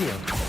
here.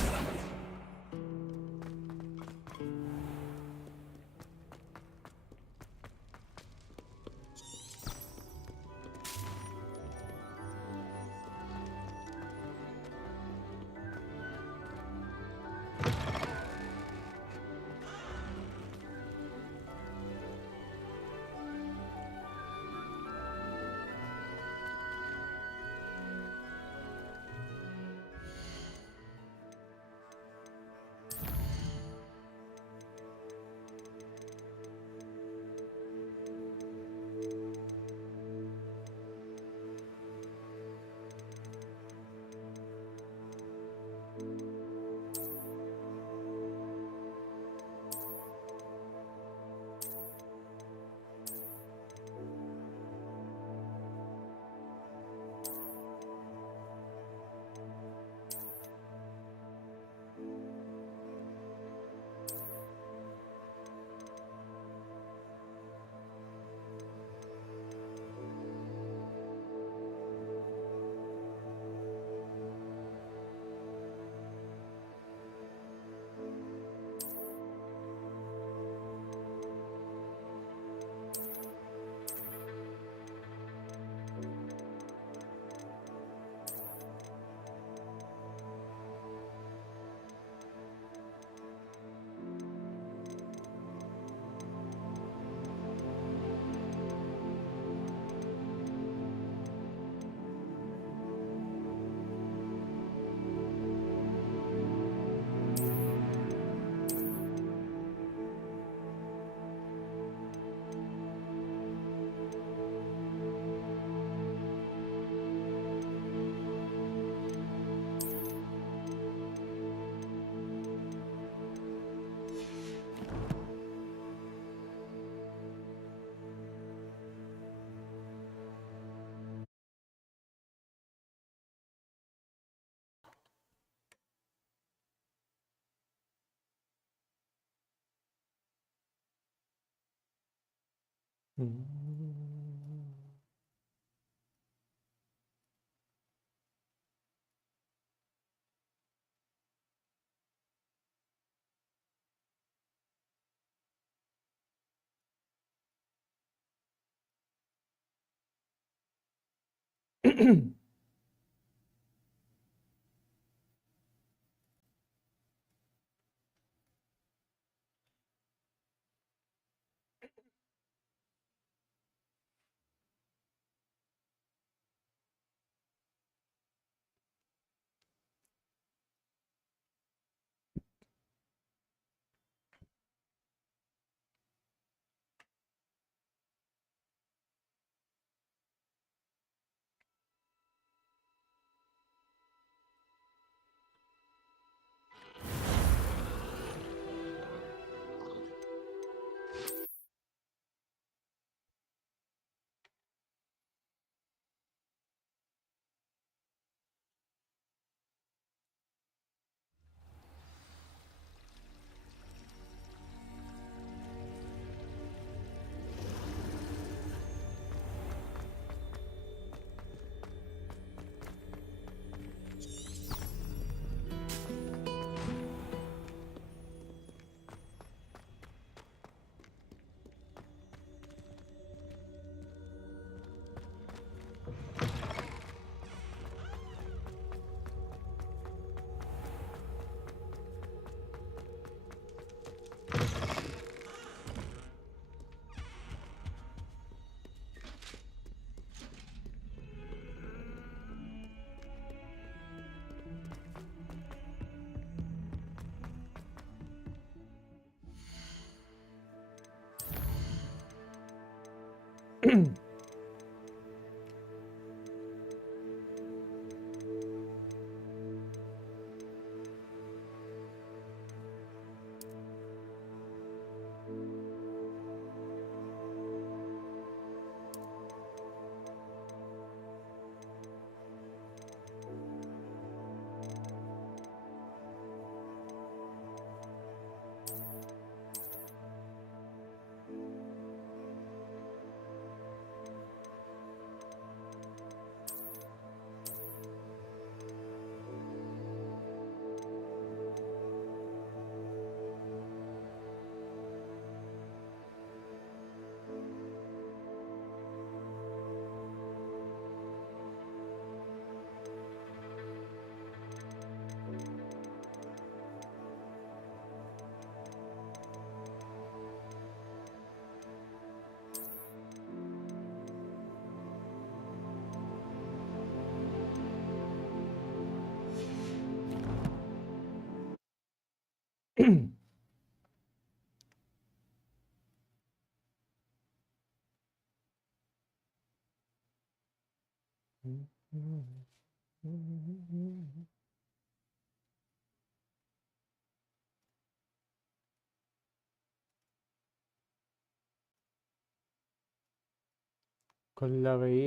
खुल्ला भाई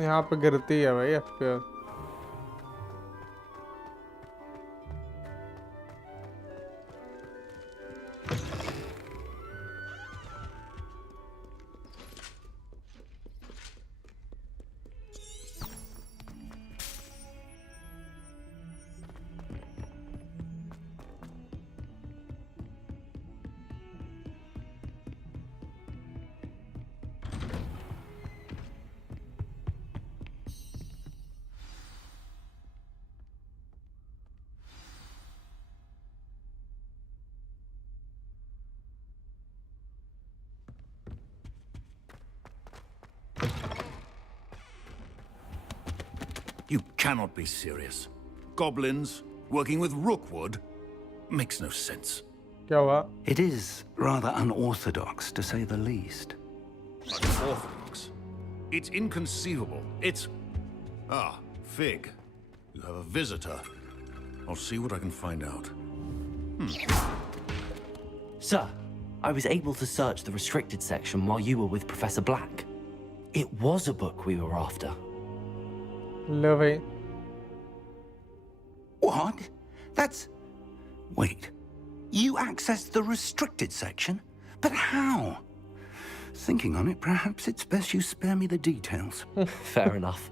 यहाँ पे गिरती है भाई FPR You cannot be serious. Goblins working with Rookwood makes no sense. क्या हुआ? It is rather unorthodox, to say the least. Unorthodox? It's inconceivable. It's... Ah, Fig. You have a visitor. I'll see what I can find out. Sir, I was able to search the restricted section while you were with Professor Black. It was a book we were after. लो भाई What? That's... Wait. You accessed the restricted section? But how? Thinking on it, perhaps it's best you spare me the details. Fair enough.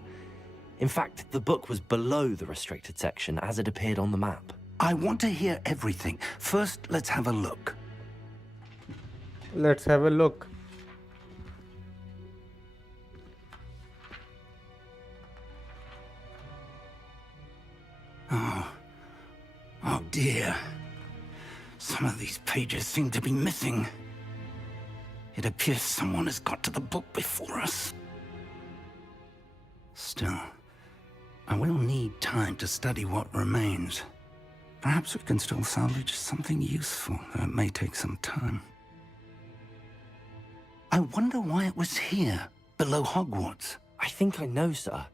In fact, the book was below the restricted section as it appeared on the map. I want to hear everything. First, let's have a look. let's have a look Oh dear. Some of these pages seem to be missing. It appears someone has got to the book before us. Still, I will need time to study what remains. Perhaps we can still salvage something useful, though it may take some time. I wonder why it was here, below Hogwarts. I think I know, sir.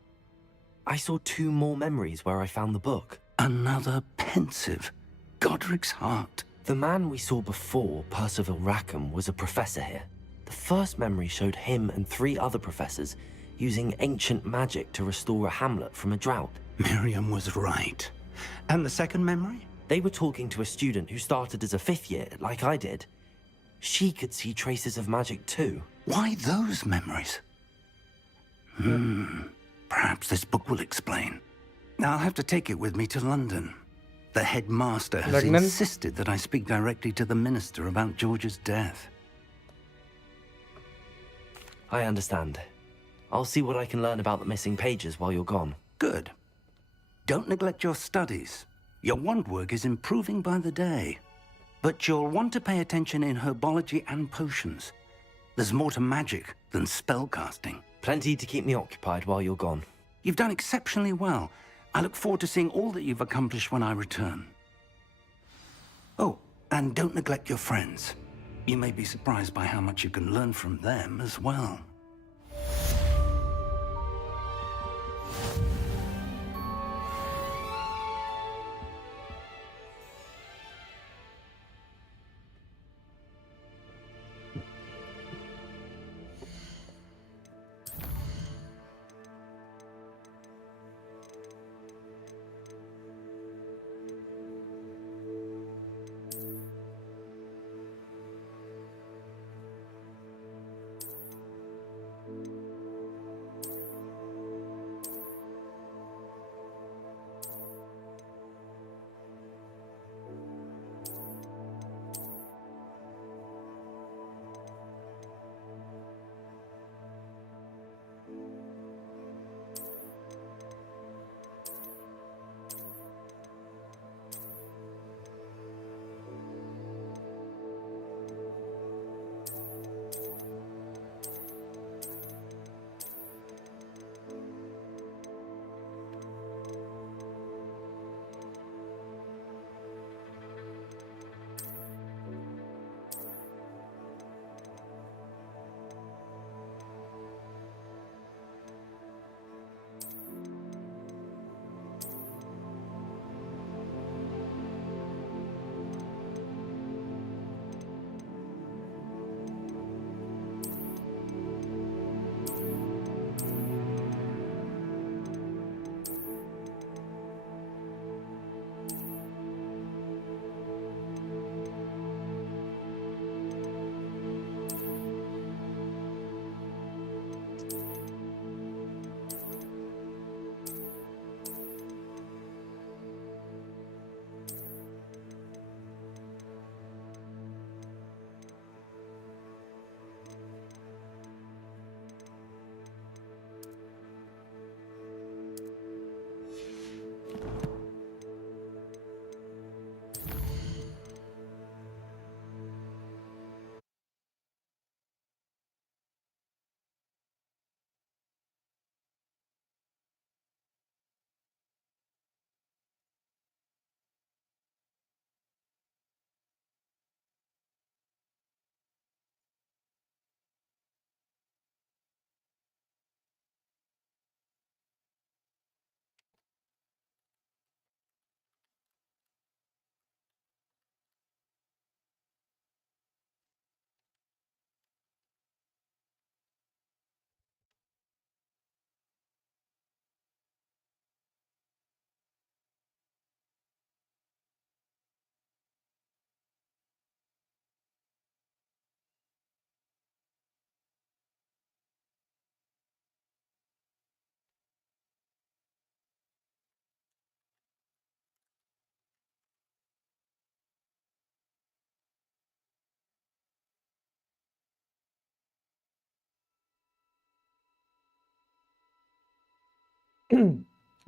I saw 2 more memories where I found the book. Another pensive. Godric's heart. The man we saw before, Percival Rackham, was a professor here. The first memory showed him and 3 other professors using ancient magic to restore a hamlet from a drought. Miriam was right. And the second memory? They were talking to a student who started as a 5th year, like I did. She could see traces of magic too. Why those memories? Perhaps this book will explain. I'll have to take it with me to London. The headmaster has London? insisted that I speak directly to the minister about George's death. I understand. I'll see what I can learn about the missing pages while you're gone. Good. Don't neglect your studies. Your wand work is improving by the day. But you'll want to pay attention in herbology and potions. There's more to magic than spellcasting. Plenty to keep me occupied while you're gone. You've done exceptionally well. I look forward to seeing all that you've accomplished when I return. Oh, and don't neglect your friends. You may be surprised by how much you can learn from them as well.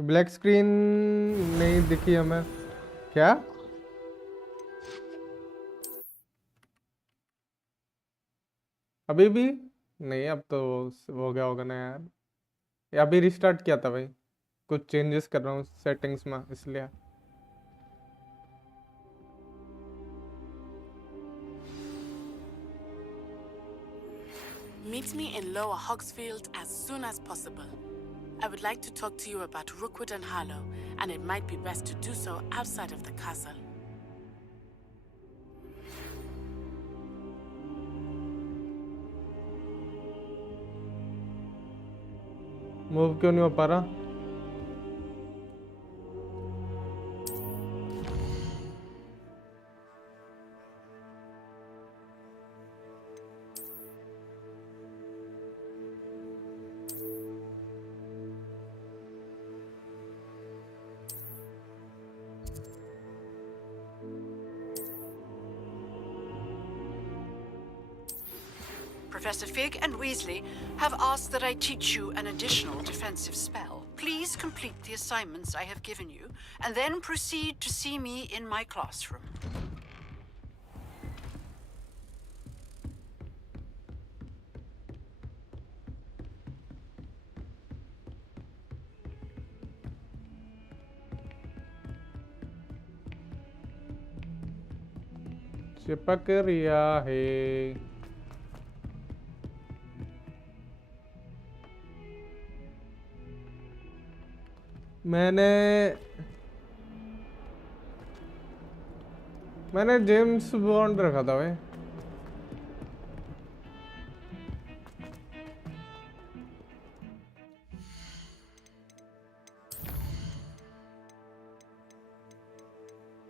Black screen नहीं दिखी हमें क्या? अभी भी नहीं, अब तो हो गया होगा ना यार। या अभी रिस्टार्ट किया था भाई, कुछ चेंजेस कर रहा हूँ सेटिंग्स में इसलिए। Meet me in Lower Hogsfield as soon as possible. I would like to talk to you about Rookwood and Harlow, and it might be best to do so outside of the castle. Move क्यों नहीं हो पा रहा? Professor Fig and Weasley have asked that I teach you an additional defensive spell. Please complete the assignments I have given you, and then proceed to see me in my classroom. चिपक रिया है। मैंने James bond रखा था भाई।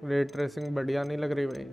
Ray tracing बढ़िया नहीं लग रही भाई।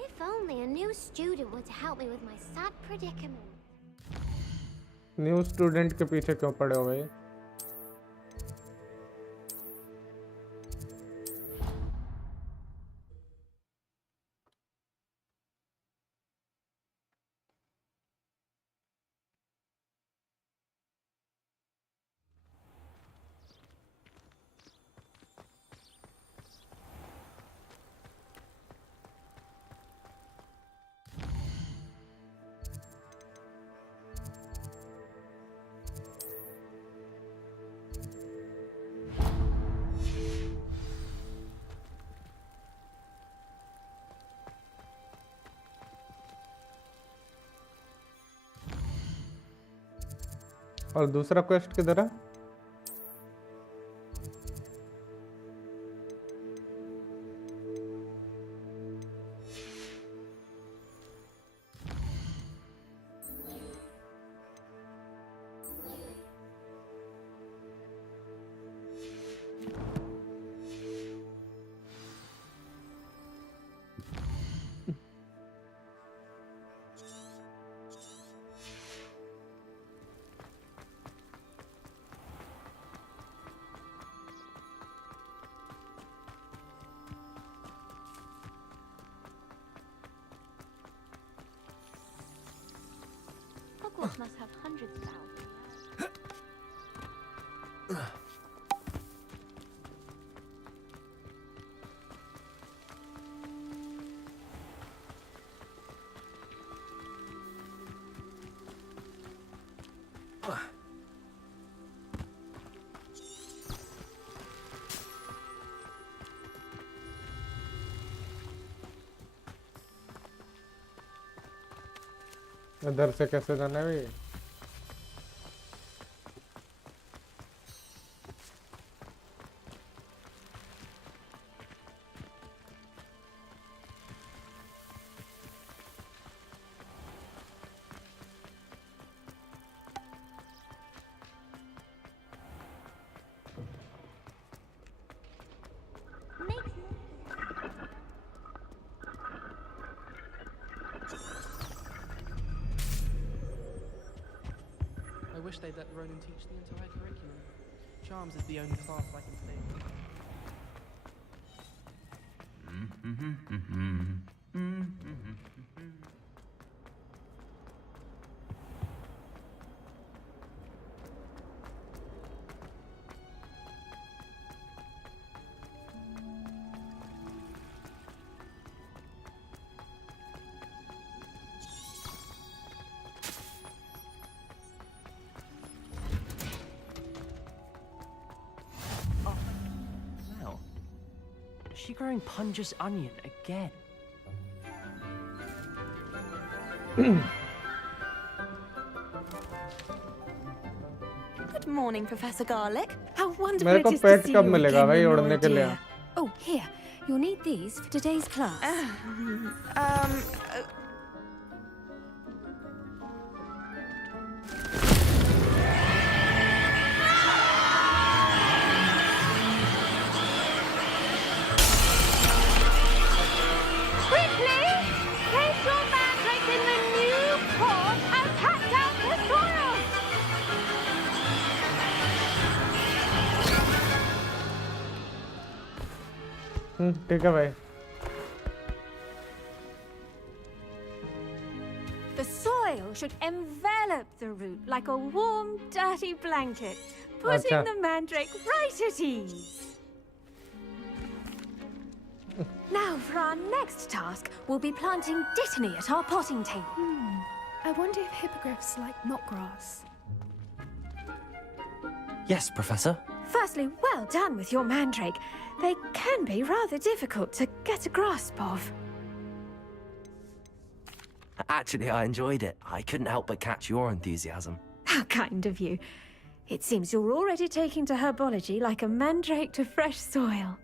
If only a new student were to help me with my sad predicament. New student के पीछे क्यों पड़े हो भाई? और दूसरा क्वेस्ट किधर है? Hogwarts must have hundreds of owls. इधर से कैसे जाना है भाई? I wish they'd let Ronan teach the entire curriculum. Charms is the only class I can take. Well, is she growing Punja's onion again? Good morning, Professor Garlic. How wonderful मेरे it को is to pet see कब you मिलेगा again, भाई Lenora उड़ने के लिए? dear. Oh, here. You'll need these for today's class. Quickly! Place your mandrake in the new pot and pack down the soil! ठीक है भाई. The soil should envelop the root like a warm, dirty blanket, putting Acha. the mandrake right at ease. Now for our next task, we'll be planting dittany at our potting table. I wonder if hippogriffs like knotgrass. Yes, Professor. Firstly, well done with your mandrake. They can be rather difficult to get a grasp of. Actually, I enjoyed it. I couldn't help but catch your enthusiasm. How kind of you. It seems you're already taking to herbology like a mandrake to fresh soil.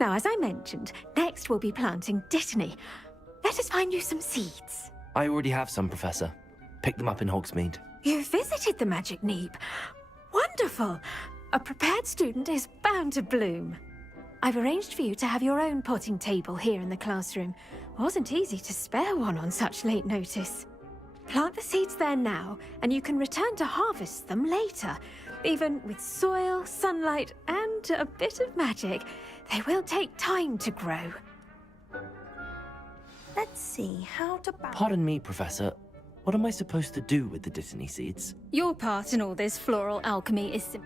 Now, as I mentioned, next we'll be planting dittany. Let us find you some seeds. I already have some, Professor. Picked them up in Hogsmeade. You visited the Magic Neep. Wonderful. A prepared student is bound to bloom. I've arranged for you to have your own potting table here in the classroom. Wasn't easy to spare one on such late notice. Plant the seeds there now, and you can return to harvest them later. Even with soil, sunlight, and a bit of magic, they will take time to grow. Let's see, how to balance. Pardon me, Professor. What am I supposed to do with the dittany seeds? Your part in all this floral alchemy is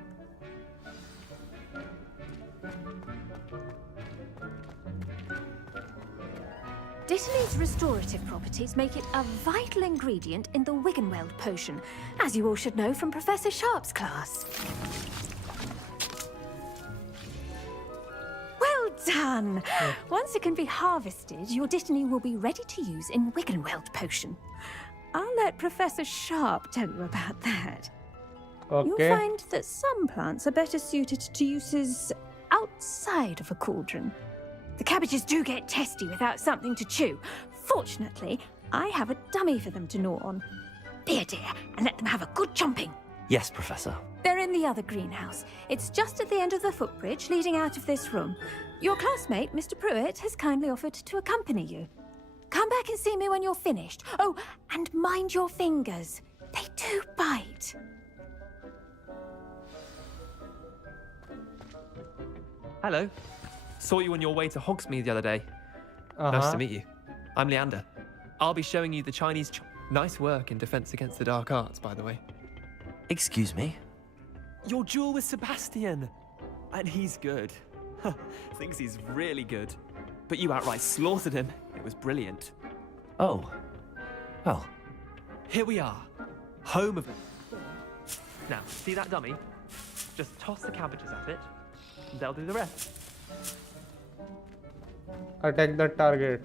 Dittany's restorative properties make it a vital ingredient in the Wiggenweld potion, as you all should know from Professor Sharp's class. Well done! Once it can be harvested, your dittany will be ready to use in Wiggenweld potion. I'll let Professor Sharp tell you about that. You'll Okay. find that some plants are better suited to uses outside of a cauldron. The cabbages do get testy without something to chew. Fortunately, I have a dummy for them to gnaw on. Be a dear and let them have a good chomping. Yes, Professor. They're in the other greenhouse. It's just at the end of the footbridge leading out of this room. Your classmate, Mr. Pruitt, has kindly offered to accompany you. Come back and see me when you're finished. Oh, and mind your fingers. They do bite. Hello. Saw you on your way to Hogsmeade the other day. Nice to meet you. I'm Leander. I'll be showing you the Chinese... Nice work in Defense Against the Dark Arts, by the way. Excuse me? Your duel with Sebastian! And he's good. Thinks he's really good. But you outright slaughtered him. It was brilliant. Oh. Well, Here we are. Home of... Now, see that dummy? Just toss the cabbages at it, and they'll do the rest. Attack the target.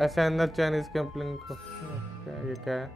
Assign the Chinese coupling को ये क्या है?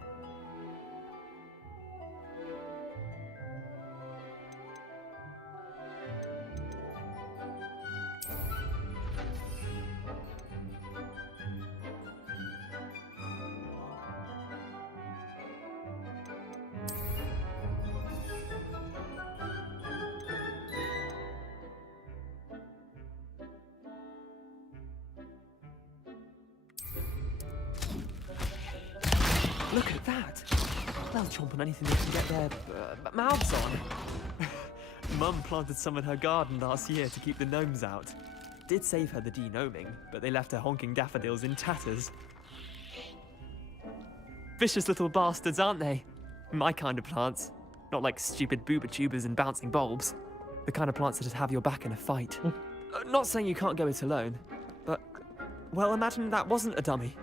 Look at that! They'll chomp on anything they can get their mouths on. Mum planted some in her garden last year to keep the gnomes out. Did save her the de-gnoming, but they left her honking daffodils in tatters. Vicious little bastards, aren't they? My kind of plants. Not like stupid booba tubers and bouncing bulbs. The kind of plants that'd have your back in a fight. Not saying you can't go it alone, but... well, imagine that wasn't a dummy.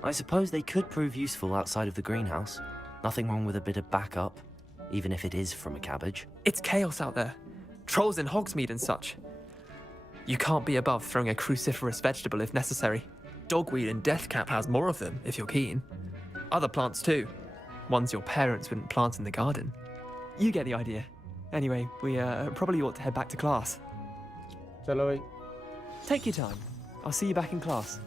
I suppose they could prove useful outside of the greenhouse. Nothing wrong with a bit of backup, even if it is from a cabbage. It's chaos out there. Trolls in Hogsmeade and such. You can't be above throwing a cruciferous vegetable if necessary. Dogweed and deathcap has more of them, if you're keen. Other plants too. Ones your parents wouldn't plant in the garden. You get the idea. Anyway, we probably ought to head back to class. चलो भाई. Take your time. I'll see you back in class.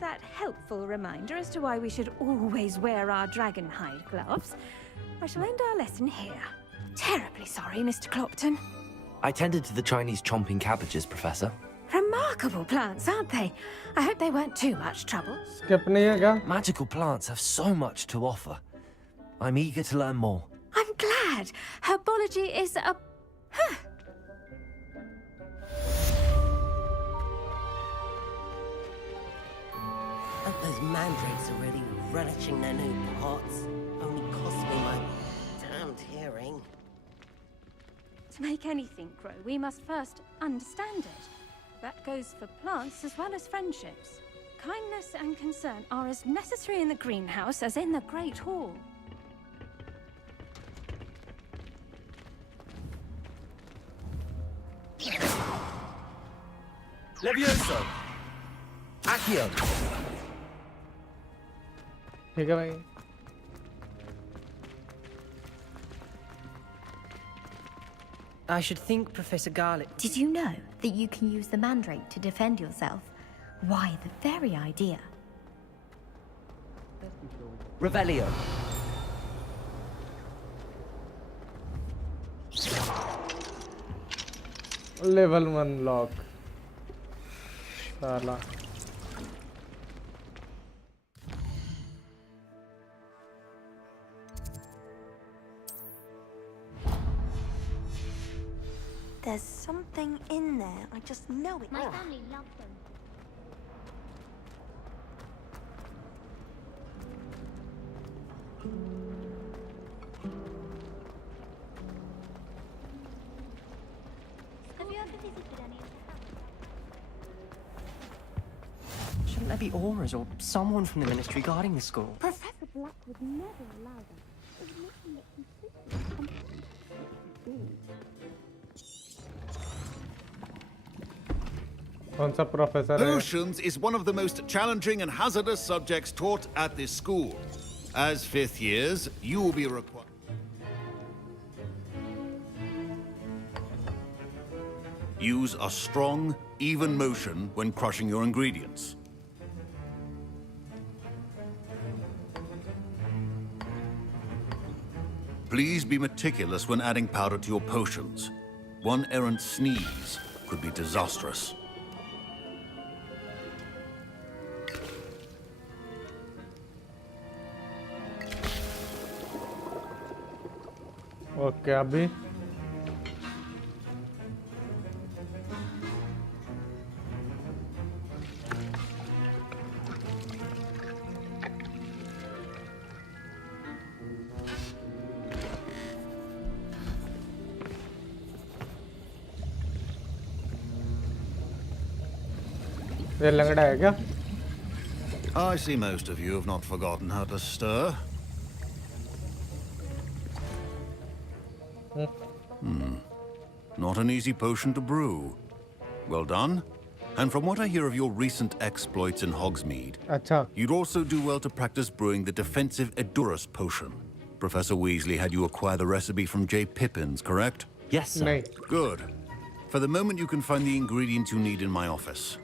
That helpful reminder as to why we should always wear our dragon hide gloves, I shall end our lesson here. Terribly sorry, Mr. Clopton. I tended to the Chinese chomping cabbages, Professor. Remarkable plants, aren't they? I hope they weren't too much trouble. Skip नहीं है क्या? Magical plants have so much to offer. I'm eager to learn more. I'm glad. Herbology is a... And those mandrakes are really relishing their new pots. Only cost me my damned hearing. To make anything grow, we must first understand it. That goes for plants as well as friendships. Kindness and concern are as necessary in the greenhouse as in the Great Hall. Levioso! Accio! ठीक है भाई. I should think Professor Garlic... Did you know that you can use the mandrake to defend yourself? Why, the very idea. Revelio! Level 1 lock. साला. There's something in there. I just know it. My family loves them. Have you ever visited any of the houses? Shouldn't there be auras or someone from the ministry guarding the school? Professor Black would never allow them. It would make them look completely कौन सा professor है? Potions is one of the most challenging and hazardous subjects taught at this school. As fifth years, you will be required. Use a strong, even motion when crushing your ingredients. Please be meticulous when adding powder to your potions. One errant sneeze could be disastrous. Okay अभी ये लंगड़ा है क्या? I see most of you have not forgotten how to stir. Not an easy potion to brew. Well done. And from what I hear of your recent exploits in Hogsmeade, अच्छा you'd also do well to practice brewing the defensive Edurus potion. Professor Weasley had you acquire the recipe from J. Pippin's, correct? Yes, sir. नहीं Good. For the moment, you can find the ingredients you need in my office.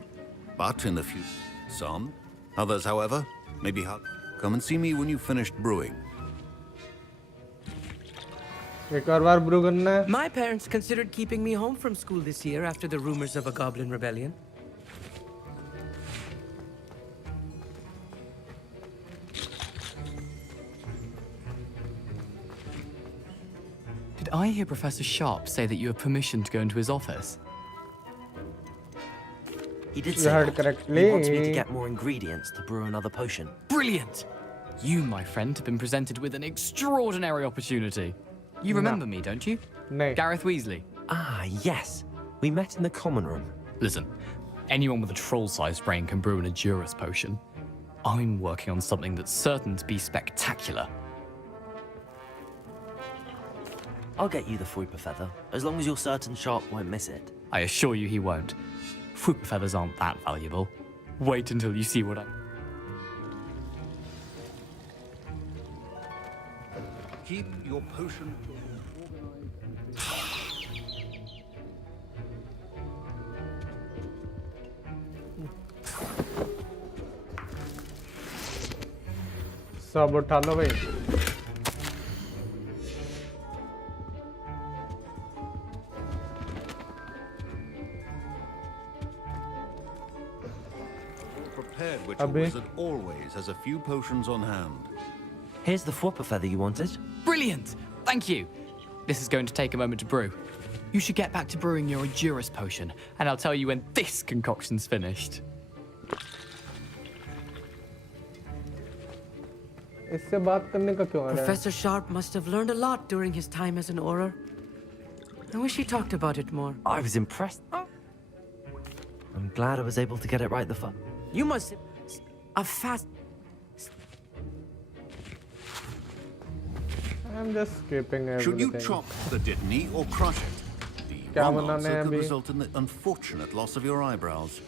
But in the future, some. Others, however, maybe come and see me when you've finished brewing. एक और बार Bru करना है My parents considered keeping me home from school this year after the rumors of a goblin rebellion. Did I hear Professor Sharp say that you have permission to go into his office? He did You say heard that. correctly. He wants me to get more ingredients to brew another potion. Brilliant! You, my friend, have been presented with an extraordinary opportunity. You remember me, don't you? नहीं Gareth Weasley. Ah, yes. We met in the common room. Listen, anyone with a troll-sized brain can brew an Edurus potion. I'm working on something that's certain to be spectacular. I'll get you the Fruiper Feather, as long as you're certain Sharp won't miss it. I assure you he won't. Fruit feathers aren't that valuable. Wait until you see what I... Keep your potion सब उठा लो भाई prepared, which Abhi. wizard always has a few potions on hand. Here's the Fruiper Feather you wanted. Brilliant! Thank you! This is going to take a moment to brew. You should get back to brewing your Edurus potion, and I'll tell you when this concoction's finished. इससे बात करने का क्यों आ रहा है Professor Sharp must have learned a lot during his time as an Auror. I wish he talked about it more. I was impressed. I'm glad I was able to get it right the first. You must... A fast... I'm just skipping everything Should you chop the Dittany or crush it? The क्या wrong बनाना है answer could अभी? result in the unfortunate loss of your eyebrows.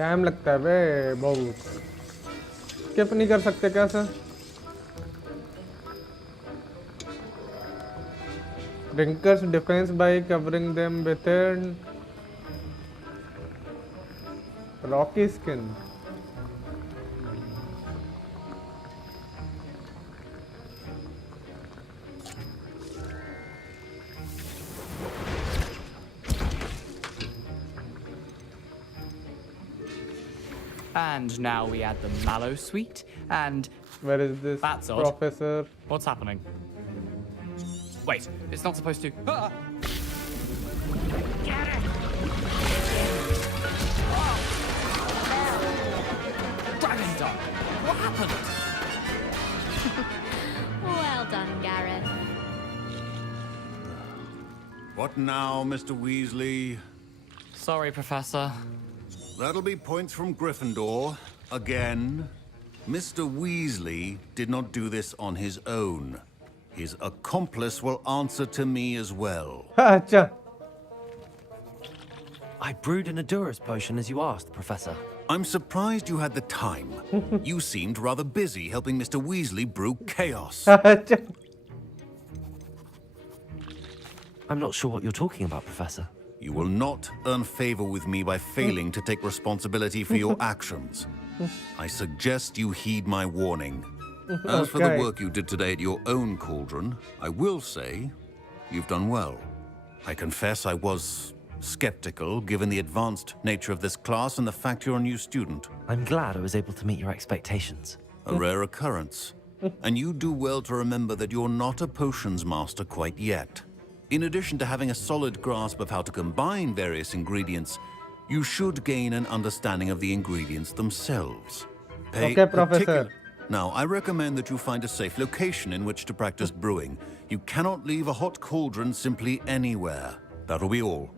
Time लगता है बे बहुत skip नहीं कर सकते क्या sir Drinkers defense by covering them with a rocky skin. And now we add the Mallow Sweet, and... Where is this That's odd. professor? What's happening? Wait, it's not supposed to... Ah! Get it! Dragon Dog! What happened? Well done, Gareth. What now, Mr. Weasley? Sorry, Professor. That'll be points from Gryffindor. Again. Mr. Weasley did not do this on his own. His accomplice will answer to me as well. अच्छा I brewed an Adurus potion as you asked, Professor. I'm surprised you had the time. You seemed rather busy helping Mr. Weasley brew chaos. अच्छा I'm not sure what you're talking about, Professor. You will not earn favor with me by failing to take responsibility for your actions. I suggest you heed my warning. As for the work you did today at your own cauldron, I will say you've done well. I confess I was skeptical, given the advanced nature of this class and the fact you're a new student. I'm glad I was able to meet your expectations. A rare occurrence. And you do well to remember that you're not a potions master quite yet. In addition to having a solid grasp of how to combine various ingredients, you should gain an understanding of the ingredients themselves. Okay, Professor. Now, I recommend that you find a safe location in which to practice brewing. You cannot leave a hot cauldron simply anywhere. That'll be all.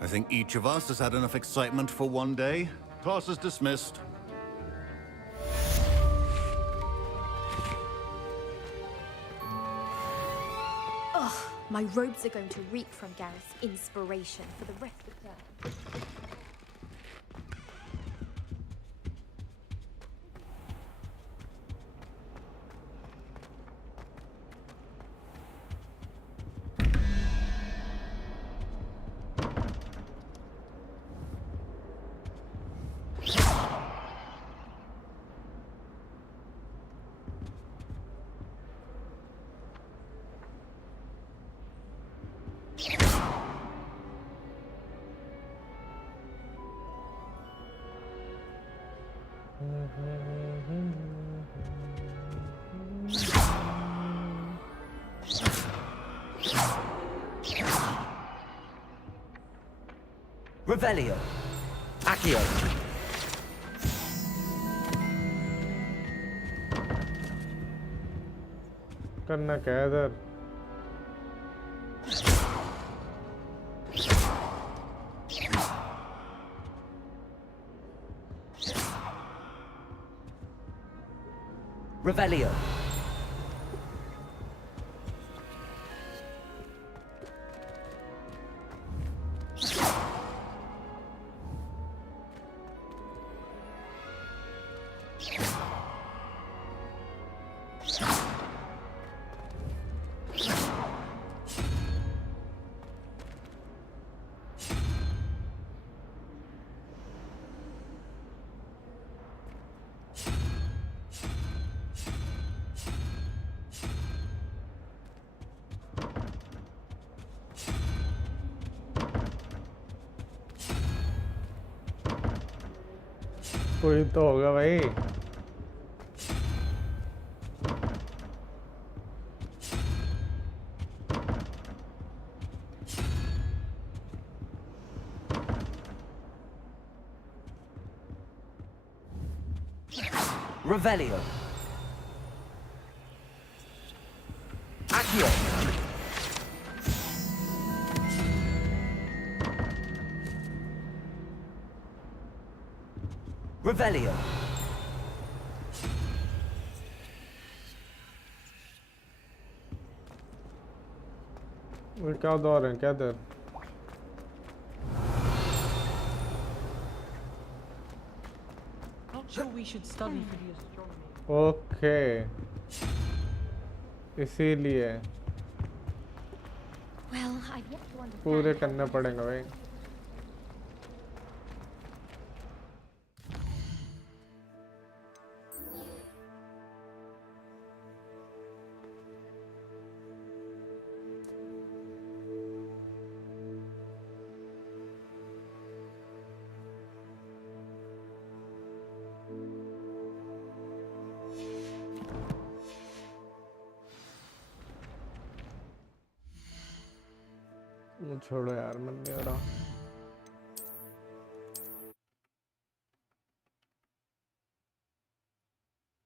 I think each of us has had enough excitement for one day. Class is dismissed. Ugh, my robes are going to reek from Gareth's inspiration for the rest of the term. Revelio. Accio. करना क्या है इधर Revelio. कोई तो होगा भाई Revelio. Accio. Revelio. क्या दौर है क्या दर Not sure we should study for the astronomy. Okay इसीलिए Well, I've yet to understand. पूरे करना पड़ेगा भाई छोड़ो यार मन नहीं हो रहा